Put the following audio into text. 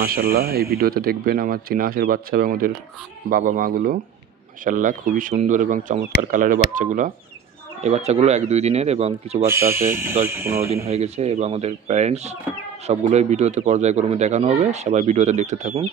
মাশাআল্লাহ এই ভিডিওতে দেখবেন আমার চীনা হাঁসের বাচ্চা এবং ওদের বাবা মাগুলো। মাশাআল্লাহ খুবই সুন্দর এবং চমৎকার কালারের বাচ্চাগুলো। এই বাচ্চাগুলো 1-2 দিনের এবং কিছু বাচ্চা আছে 10-15 দিন হয়ে গেছে এবং ওদের প্যারেন্টস সবগুলোই ভিডিওতে পর্যায়ক্রমে দেখানো হবে। সবাই ভিডিওতে দেখতে থাকুন।